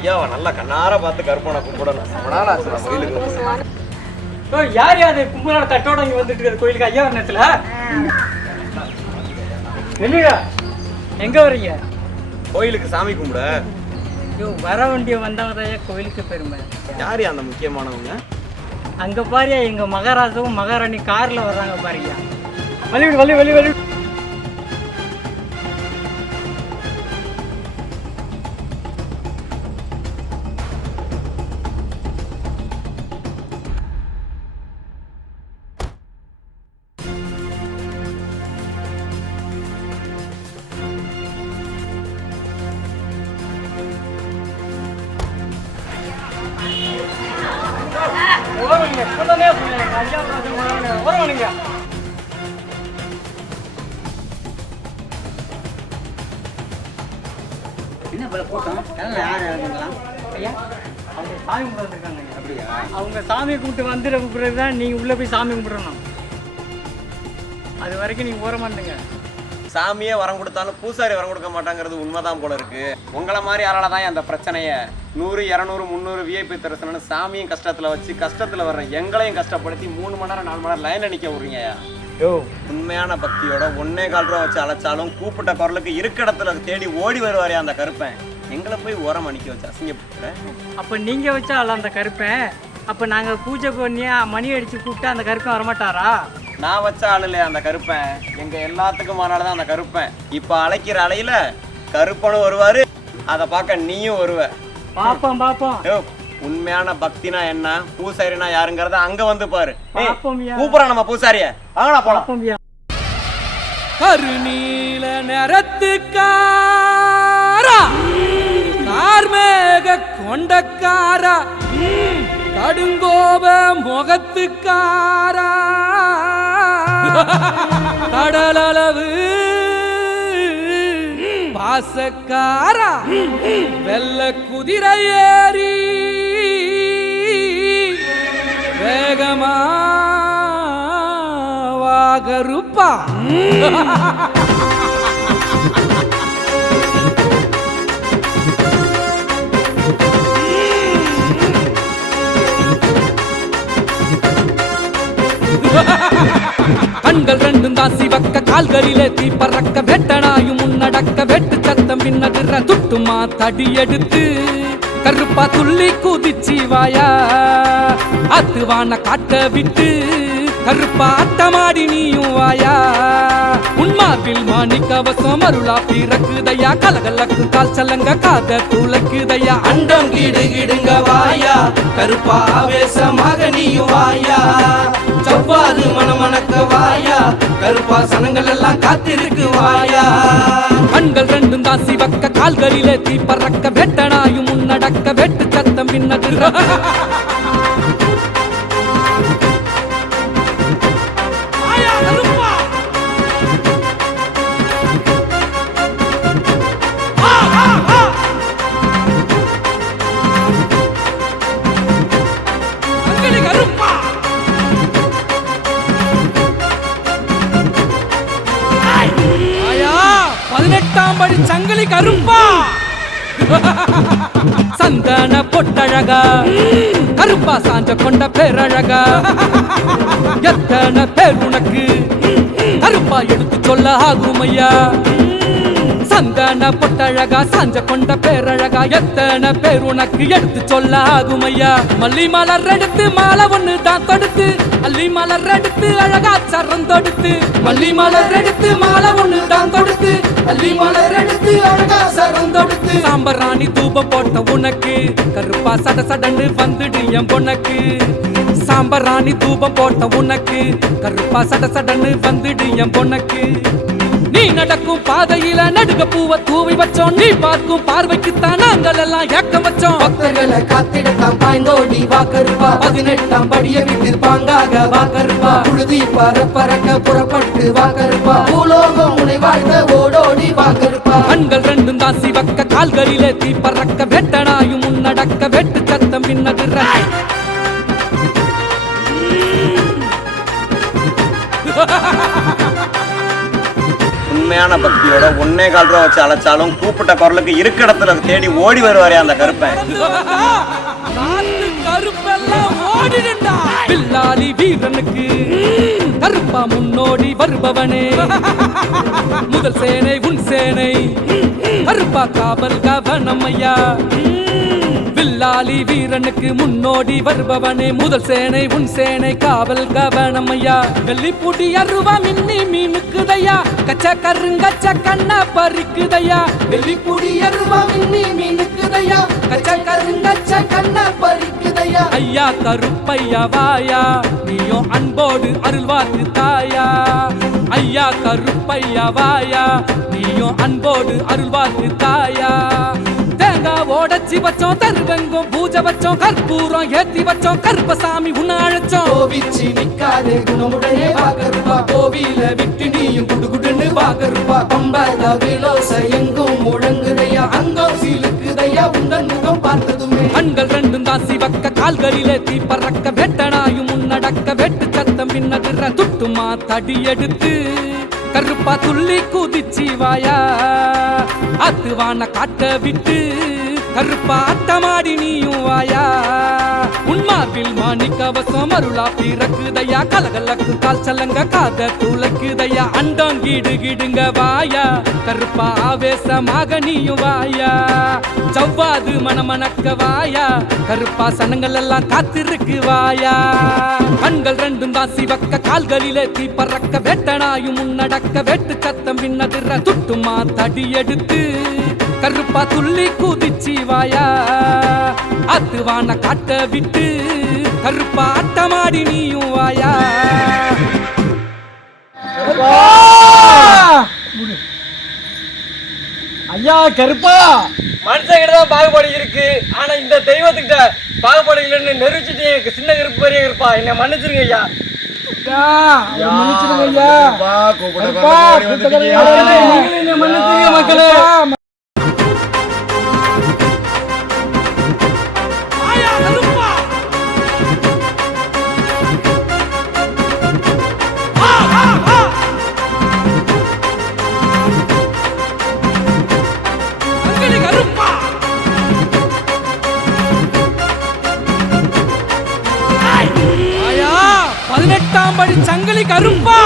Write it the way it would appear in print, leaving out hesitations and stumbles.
ஐயாவை நல்லா கண்ணார பார்த்து கருப்பனை கும்பிடணும். ரொம்ப நாள் ஆச்சு நம்ம கோயிலுக்கு. யார் யாரு கும்பலோட தட்டோட இங்க வந்துட்டு இருக்காரு கோயிலுக்கு ஐயா நேரத்துல? என்னடா எங்க வரீங்க? கோயிலுக்கு சாமி கும்பிட. ஐயோ, வர வண்டிய வந்தவங்க கோயிலுக்கு பெருமை. யாரு அந்த முக்கியமானவங்க? அங்க பாரியா எங்க மகாராஜாவும் மகாராணி கார்ல வர்றாங்க பாருயா. வலிவிடு வலி வலி வலி. அவங்க சாமி கும்பிட்டு வந்துட பிறகுதான் நீங்க உள்ள போய் சாமி கும்பிடணும். அது வரைக்கும் நீங்க ஓர மாட்டீங்க. சாமியே வரம் கொடுத்தாலும் பூசாரி வரம் கொடுக்க மாட்டாங்கிறது உண்மைதான் போல இருக்கு. உங்களை மாதிரி யாரால தான் அந்த பிரச்சனையை 100, 200, 300 விஐபி தரிசனம்னு சாமியும் கஷ்டத்துல வச்சு கஷ்டத்துல வர்ற எங்களையும் கஷ்டப்படுத்தி 3 மணி நேரம் 4 மணி நேரம் லைன்ல நிக்க விடுறீங்கயா. உண்மையான பக்தியோட 1.25 ரூபா வச்சு அழைச்சாலும் கூப்பிட்ட குரலுக்கு இருக்க இடத்துல தேடி ஓடி வருவாரே அந்த கருப்பன். எங்களை போய் ஓரம் அணிக்க வச்சு அசிங்கப்படுற. அப்ப நீங்க வச்சால அந்த கருப்பன், அப்ப நாங்க பூஜை பண்ணி மணி அடிச்சு கூப்பிட்டு அந்த கருப்பன் வரமாட்டாரா? நான் வச்ச ஆள் இல்லையா அந்த கருப்பன். எங்க எல்லாத்துக்கும் ஆனால்தான் அந்த கருப்பன். இப்ப அழைக்கிற அலையில கருப்பனும் வருவாரு, அதை பார்க்க நீயும் வருவ. பாப்போம் பாப்போம். உண்மையான பக்தினா என்ன, பூசாரினா யாருங்கிறத அங்க வந்து பாரு. கூப்பிடுறோம் நம்ம பூசாரிய. வாங்கடா போலாம். கருநீல நிறத்துக்காரா, கார்மேக கொண்டக்காரா, கடுங்கோப முகத்துக்காரா, கடலளவு பாசக்காரா, வெள்ள குதிரை ஏறி வேகமா வாகருப்பா. கண்கள் ரெண்டும் தான் சிவக்க, கால்களிலே தீ பறக்க, வெட்டனாயும் முன்னடக்க, வெட்டு சத்தம் பின்னதிர, துட்டுமா தடி எடுத்து கருப்பா துள்ளி குதிச்சி வாயா, அத்துவான காட்ட விட்டு கருப்பா அட்டமாடி நீயும் வாயா. உன்மார்பில் மாணிக்கவசம் அருளா பிறக்குதையா, கலகலக்கு கால் சலங்க காத துளைக்குதையா. அண்டம் கிடு கிடுங்க வாயா, கருப்பா ஆவேசமாக நீயும் வாயா. செவ்வாது மணமணக்க வாயா, கருப்பா சனங்கள் எல்லாம் காத்திருக்கு வாயா. கண்கள் ரெண்டும் தான் சிவக்க, கால்களிலே தீ பறக்க, வெட்டனாயும் முன்னடக்க, வெட்டு சத்தம் பின்னதிர. சங்கிலி கருப்பா, சந்தன பொட்டழகா, கருப்பா சாஞ்ச கொண்ட பேரழகா, எத்தனை பேர் உனக்கு கருப்பா எடுத்து சொல்ல ஆகுமையா. சந்தன பொட்டழகா, சாஞ்ச கொண்ட பேரழகா, எத்தனை பேர் உனக்கு எடுத்து சொல்ல ஆகுமையா. மல்லி மலர் எடுத்து மாலை ஒண்ணு தான் தொடுத்து, அள்ளி மலர் எடுத்து அழகா சரம் தொடுத்து, மல்லி மலர் எடுத்து மாலை ஒண்ணு தான் தொடுத்து, அள்ளி மலர் எடுத்து அழகா சரம் தொடுத்து. சாம்பராணி தூபம் போட்ட உனக்கு கருப்பா சட சடன்னு வந்துடு என் பொண்ணக்கு. சாம்பராணி தூபம் போட்ட உனக்கு கருப்பா சட சடன்னு வந்துடு என் பொண்ணக்கு. நீ நடக்கும் பாதையில நடுக பூவை தூவி வச்சோம், நீ பார்க்கும் பார்வைக்குத்தான் நாங்கள் எல்லாம் ஏக்கம் வச்சோம். பக்தர்களை காத்திடத்தான் பாய்ந்தோடி வாக்கருப்பா, 18ஆம் படியை விட்டு பாங்காக வாக்கருப்பா, புழுதி பறக்க புறப்பட்டு வாக்கருப்பா, பூலோகம் உனை வாழ்ந்த ஓடோடி வாக்கருப்பா. கண்கள் ரெண்டும் தான் சிவக்க, கால்களிலே தீ பறக்க, வெட்டனாயும் முன்னடக்க, வெட்டு சத்தம் பின்னதிர. உண்மையான பக்தியோட 1.25 ரூபா வச்சு அழைச்சாலும் கூப்பிட்ட குரலுக்கு இருக்க இடத்துல தேடி ஓடி வருவாரே அந்த கருப்பன். கருப்பெல்லாம் ஓடிடுண்டா. பில்லாலி வீரனுக்கு கருப்பா முன்னோடி வருபவனே, முதல் சேனை உன் சேனை கருப்பா காவல் கவனமையா. வில்லாலி வீரனுக்கு முன்னோடி வருபவனே, முதல் சேனை உன் சேனை காவல் கவனமையா. வெள்ளிப்பூடி அருவா மின்னி மீனுக்குதையா, கச்ச கருங்கச்ச கண்ண பறிக்குதையா. வெள்ளிப்பூடி அருவா மின்னி மீனுக்குதையா, கச்ச கருங்கச்ச கண்ண பறிக்குதையா. ஐயா கருப்பையா வாயா, நீயும் அன்போடு அருள்வாக்கு தாயா. ஐயா கருப்பையா வாயா, நீயும் அன்போடு அருள்வாக்கு தாயா. தேங்காய் ஓடச்சி வச்சோம், தருவெங்கும் பூஜை வச்சோம், கற்பூரம் ஏத்தி வச்சோம், கருப்பசாமி உன்னை அழைச்சோம். கோவிச்சி நிக்காதே குணமுடனே வாகருப்பா, கோவில விட்டு நீயும் குடுகுடுன்னு வாகருப்பா. பம்பத விலோச எங்கும் முழங்குதையா, அங்கம் சீலுக்குதையா உங்கள் முகம் பார்த்ததுமே. கண்கள் ரெண்டும் தான் சிவக்க, கால்களிலே தீ பறக்க, வெட்டனாயும் முன்னடக்க, வெட்டு சத்தம் பின்னதிர துட்டுமா தடி எடுத்து கருப்பா துள்ளி குதிச்சி வாயா. அத்துவான காட்ட விட்டு கருப்பா அட்டமாடி நீயும் வாயா. உன்மார்பில் மாணிக்கவசம் அருளா பிறக்குதையா, கலகலக்கு கால் சலங்க காத துளைக்குதையா. அண்டம் கிடு கிடுங்க வாயா, கருப்பா ஆவேசமாக நீயும் வாயா. சவ்வாது மணமணக்க வாயா, கருப்பா சனங்கள் எல்லாம் காத்திருக்கு வாயா. கண்கள் ரெண்டும் தான் சிவக்க, கால்களிலே தீ பறக்க, வெட்டனாயும் முன்னடக்க, வெட்டு சத்தம் பின்னதிர துட்டுமா தடி எடுத்து கருப்பா துள்ளி குதிச்சி வாயா. அத்துவான காட்ட விட்டு கருப்பா அட்டமாடி நீயும் வாயா. ஐயா கருப்பா, மனுஷங்கிட்ட தான் பாகுபாடு இருக்கு, ஆனா இந்த தெய்வத்துக்கிட்ட பாகுபாடு இல்லைன்னு நிரூபிச்சுட்டு சின்ன கருப்பு பெரிய கருப்பா என்னை மன்னிச்சிருங்க ஐயா. மன்னிச்சிருங்க மக்களே. படி சங்கிலி கருப்பா.